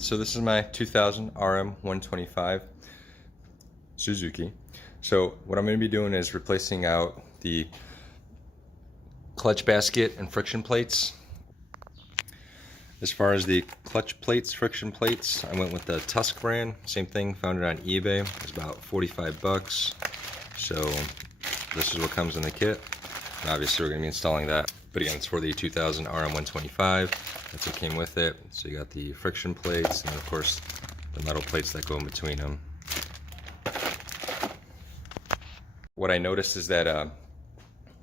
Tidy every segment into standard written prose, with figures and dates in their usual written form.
So this is my 2000 RM125 Suzuki. So what I'm going to be doing is replacing out the clutch basket and friction plates. As far as the clutch plates, friction plates, I went with the Tusk brand. Same thing, found it on eBay. It's about 45 bucks. So this is what comes in the kit. And obviously we're going to be installing that. But again, it's for the 2000 RM125. That's what came with it. So you got the friction plates and of course the metal plates that go in between them. What I noticed is that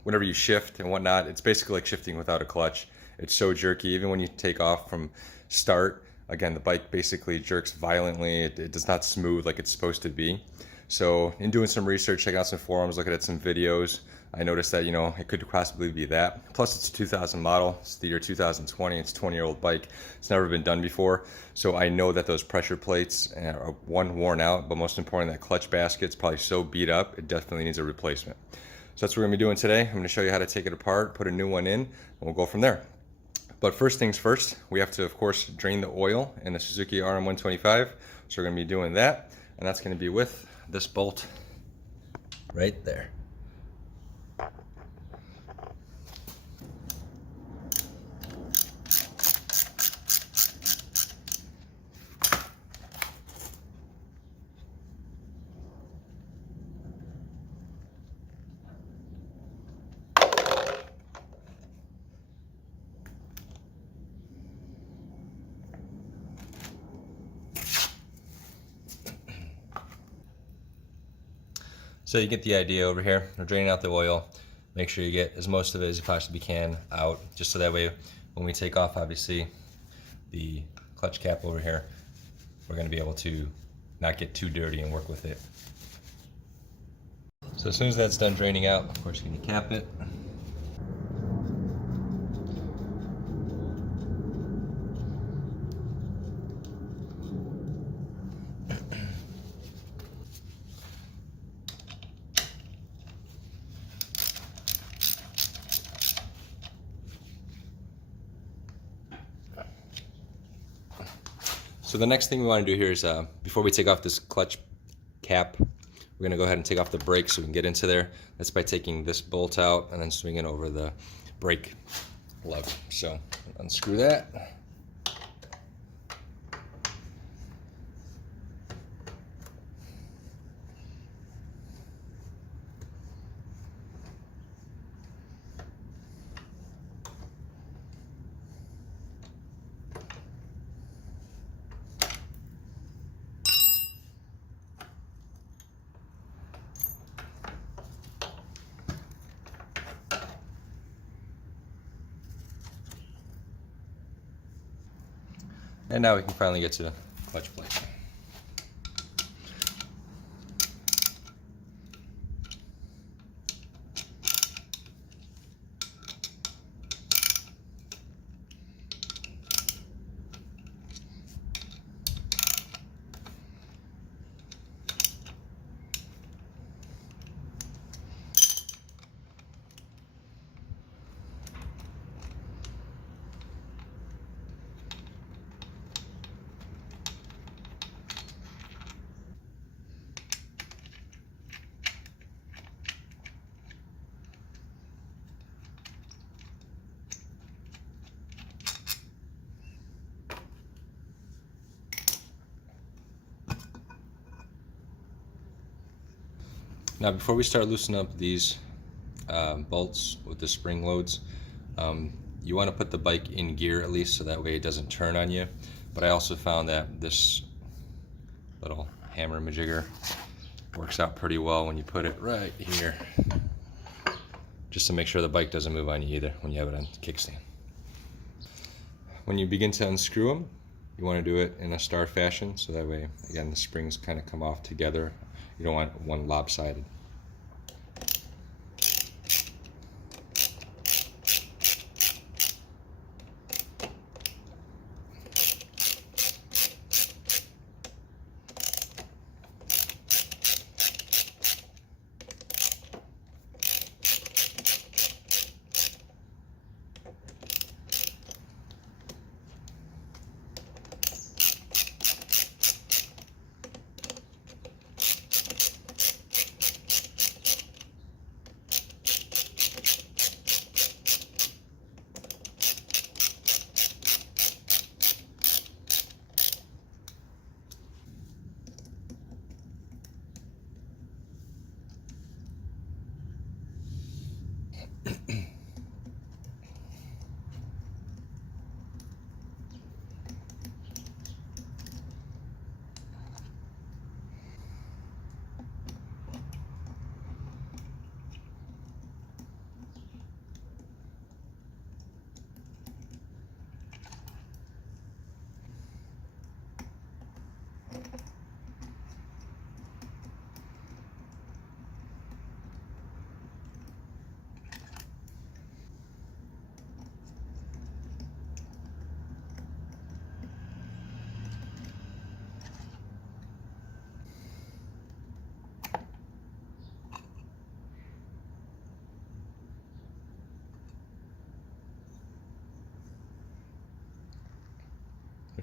whenever you shift and whatnot, it's basically like shifting without a clutch. It's so jerky. Even when you take off from start, again, the bike basically jerks violently. It does not smooth like it's supposed to be. So in doing some research, checking out some forums, looking at some videos, I noticed that, it could possibly be that. Plus it's a 2000 model, it's the year 2020, it's a 20-year-old bike. It's never been done before. So I know that those pressure plates are worn out, but most importantly, that clutch basket's probably so beat up, it definitely needs a replacement. So that's what we're gonna be doing today. I'm gonna show you how to take it apart, put a new one in, and we'll go from there. But first things first, we have to, of course, drain the oil in the Suzuki RM125. So we're gonna be doing that, and that's gonna be with this bolt right there. So you get the idea over here. We're draining out the oil. Make sure you get as most of it as you possibly can out, just so that way when we take off, obviously, the clutch cap over here, we're going to be able to not get too dirty and work with it. So as soon as that's done draining out, of course, you're going to cap it. So the next thing we want to do here is, before we take off this clutch cap, we're going to go ahead and take off the brake so we can get into there. That's by taking this bolt out and then swinging over the brake lug. So unscrew that. And now we can finally get to the clutch plate. Now before we start loosening up these bolts with the spring loads, you want to put the bike in gear at least so that way it doesn't turn on you. But I also found that this little hammer majigger works out pretty well when you put it right here, just to make sure the bike doesn't move on you either when you have it on kickstand. When you begin to unscrew them, you want to do it in a star fashion so that way, again, the springs kind of come off together. You don't want one lopsided.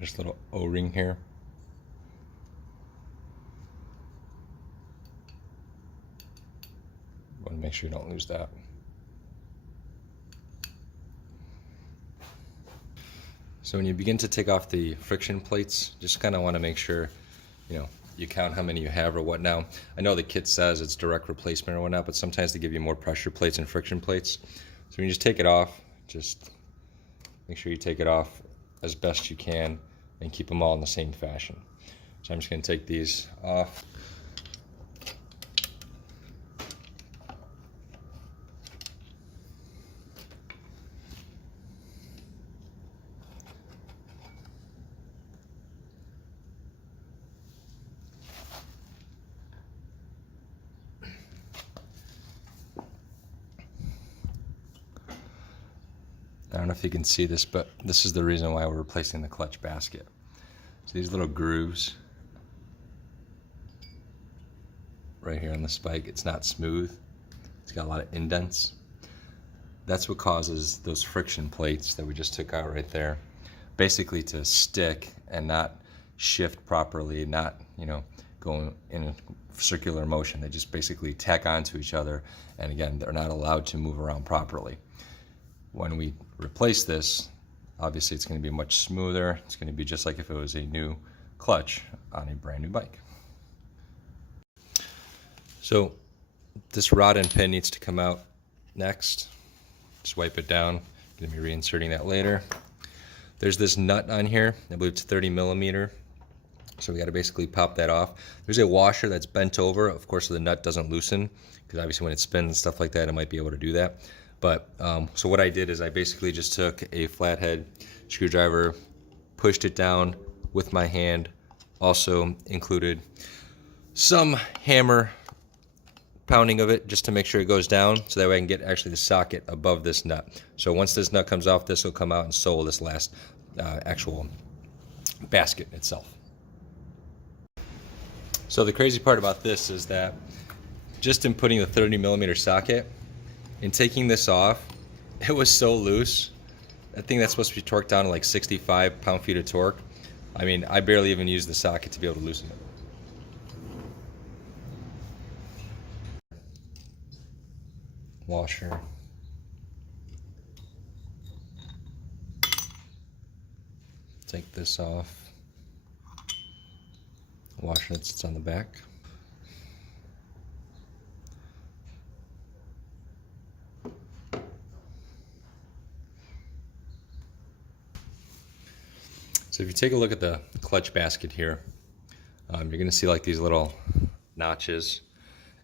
Just a little O-ring here. Want to make sure you don't lose that. So when you begin to take off the friction plates, just kind of want to make sure, you count how many you have or what. Now, I know the kit says it's direct replacement or whatnot, but sometimes they give you more pressure plates and friction plates. So when you just take it off, just make sure you take it off as best you can and keep them all in the same fashion. So I'm just going to take these off. I don't know if you can see this, but this is the reason why we're replacing the clutch basket. So these little grooves right here on the spike, it's not smooth. It's got a lot of indents. That's what causes those friction plates that we just took out right there, basically to stick and not shift properly, not, go in a circular motion. They just basically tack onto each other, and again, they're not allowed to move around properly. When we replace this, obviously it's going to be much smoother. It's going to be just like if it was a new clutch on a brand new bike. So this rod and pin needs to come out next. Just wipe it down. Going to be reinserting that later. There's this nut on here. I believe it's 30 millimeter. So we got to basically pop that off. There's a washer that's bent over, of course, so the nut doesn't loosen, because obviously when it spins and stuff like that, it might be able to do that. But so what I did is I basically just took a flathead screwdriver, pushed it down with my hand, also included some hammer pounding of it just to make sure it goes down, so that way I can get actually the socket above this nut. So once this nut comes off, this will come out and sew this last actual basket itself. So the crazy part about this is that just in putting the 30 millimeter socket, in taking this off, it was so loose. I think that's supposed to be torqued down to like 65 pound-feet of torque. I mean, I barely even used the socket to be able to loosen it. Washer. Take this off. Washer that sits on the back. So if you take a look at the clutch basket here, you're going to see like these little notches.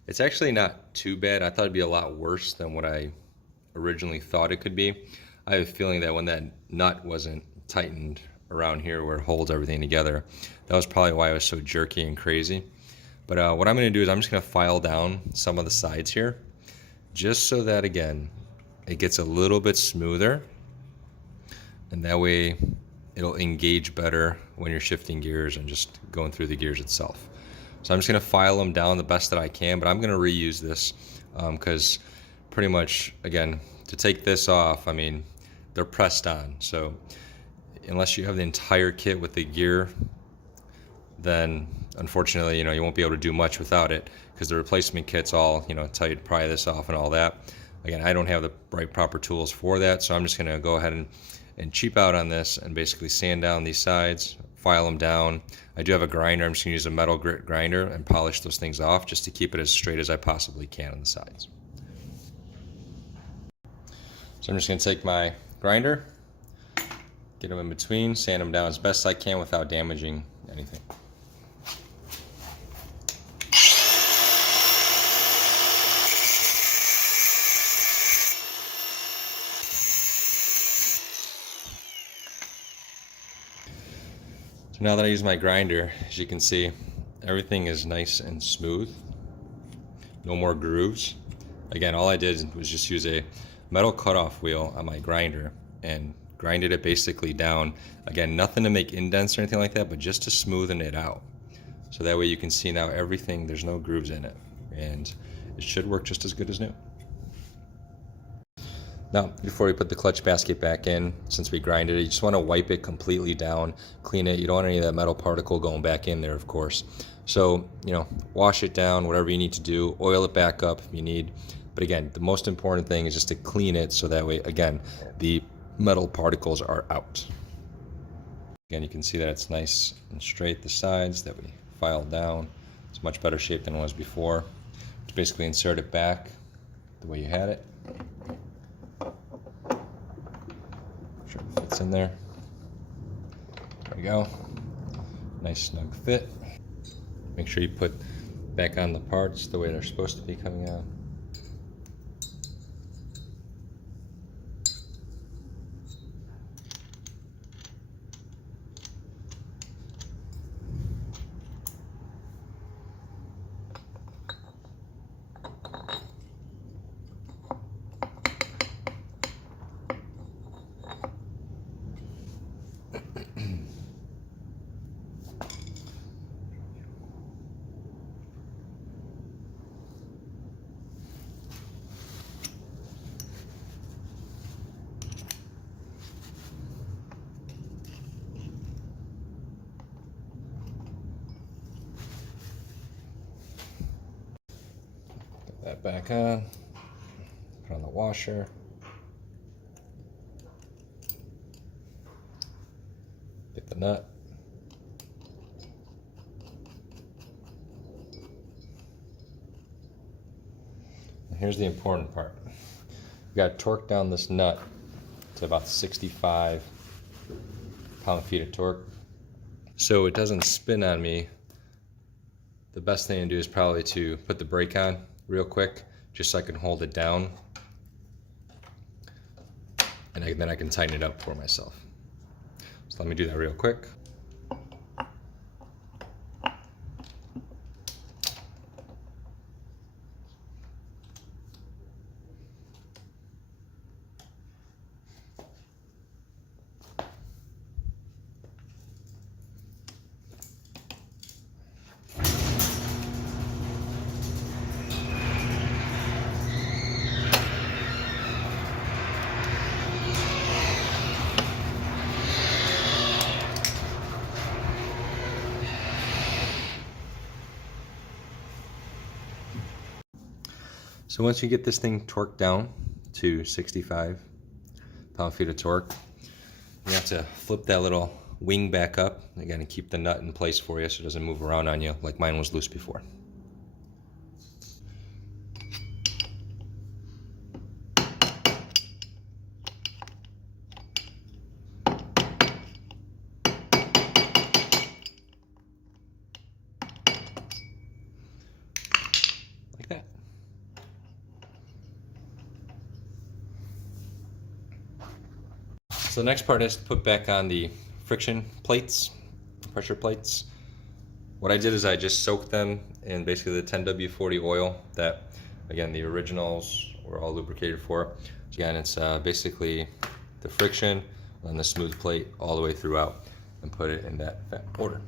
It's actually not too bad. I thought it'd be a lot worse than what I originally thought it could be. I have a feeling that when that nut wasn't tightened around here where it holds everything together, that was probably why it was so jerky and crazy. But what I'm going to do is I'm just going to file down some of the sides here, just so that, again, it gets a little bit smoother, and that way it'll engage better when you're shifting gears and just going through the gears itself. So I'm just going to file them down the best that I can, but I'm going to reuse this because pretty much, again, to take this off, I mean, they're pressed on. So unless you have the entire kit with the gear, then unfortunately, you won't be able to do much without it, because the replacement kit's all, tell you to pry this off and all that. Again, I don't have the right proper tools for that, so I'm just going to go ahead and cheap out on this and basically sand down these sides, file them down. I do have a grinder. I'm just going to use a metal grit grinder and polish those things off just to keep it as straight as I possibly can on the sides. So I'm just gonna take my grinder, get them in between, sand them down as best I can without damaging anything. So now that I use my grinder, as you can see, everything is nice and smooth. No more grooves. Again, all I did was just use a metal cutoff wheel on my grinder and grinded it basically down. Again, nothing to make indents or anything like that, but just to smoothen it out. So that way you can see now everything, there's no grooves in it. And it should work just as good as new. Now, before we put the clutch basket back in, since we grinded it, you just want to wipe it completely down, clean it. You don't want any of that metal particle going back in there, of course. So, wash it down, whatever you need to do, oil it back up if you need. But again, the most important thing is just to clean it so that way, again, the metal particles are out. Again, you can see that it's nice and straight, the sides that we filed down. It's much better shape than it was before. Just basically insert it back the way you had it. Sure it fits in there. There we go. Nice snug fit. Make sure you put back on the parts the way they're supposed to be coming out. That back on, put on the washer, get the nut, and here's the important part. We got to torque down this nut to about 65 pound-feet of torque so it doesn't spin on me. The best thing to do is probably to put the brake on real quick, just so I can hold it down, and then I can tighten it up for myself. So let me do that real quick. So once you get this thing torqued down to 65 pound-feet of torque, you have to flip that little wing back up, again, and keep the nut in place for you so it doesn't move around on you like mine was loose before. Like that. So the next part is to put back on the friction plates, pressure plates. What I did is I just soaked them in basically the 10W40 oil that, again, the originals were all lubricated for. So again, it's basically the friction and the smooth plate all the way throughout, and put it in that order.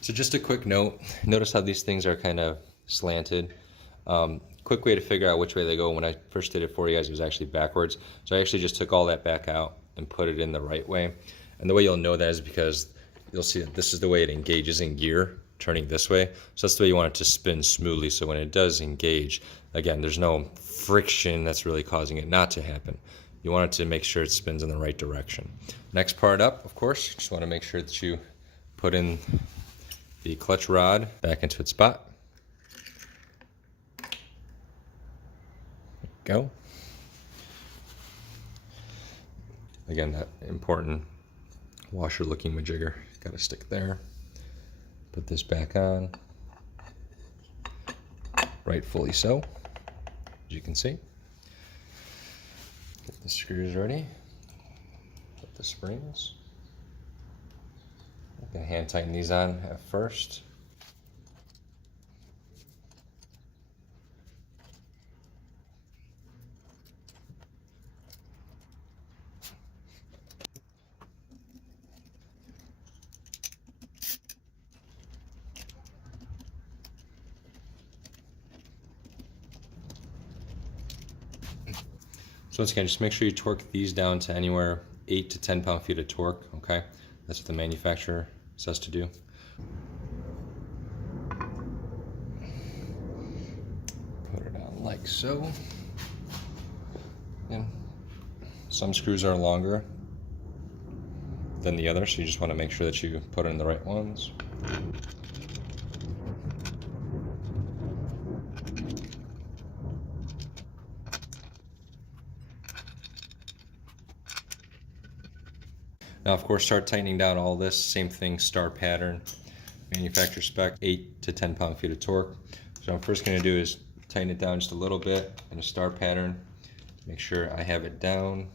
So just a quick note, notice how these things are kind of slanted. Quick way to figure out which way they go, when I first did it for you guys, it was actually backwards. So I actually just took all that back out and put it in the right way. And the way you'll know that is because you'll see that this is the way it engages in gear, turning this way. So that's the way you want it to spin smoothly. So when it does engage, again, there's no friction that's really causing it not to happen. You want it to make sure it spins in the right direction. Next part up, of course, you just want to make sure that you put in the clutch rod back into its spot. Go. Again, that important washer looking majigger, got to stick there. Put this back on, rightfully so, as you can see. Get the screws ready, put the springs. I'm going to hand tighten these on at first. So once again, just make sure you torque these down to anywhere 8 to 10 pound-feet of torque, okay? That's what the manufacturer says to do. Put it on like so. And some screws are longer than the other, so you just want to make sure that you put in the right ones. Now, of course, start tightening down all this. Same thing, star pattern, manufacturer spec, 8 to 10 pound-feet of torque. So what I'm first going to do is tighten it down just a little bit in a star pattern. Make sure I have it down.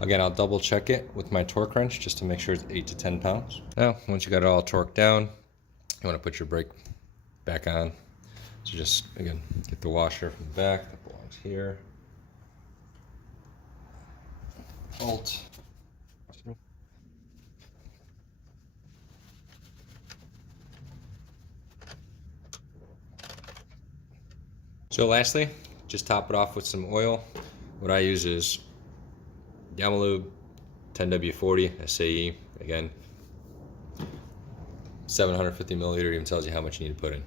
Again, I'll double check it with my torque wrench just to make sure it's 8 to 10 pounds. Now, once you got it all torqued down, you want to put your brake back on. So just, again, get the washer from the back that belongs here. Bolt. So lastly, just top it off with some oil. What I use is Yamalube 10W40 SAE, again, 750 milliliter, even tells you how much you need to put in.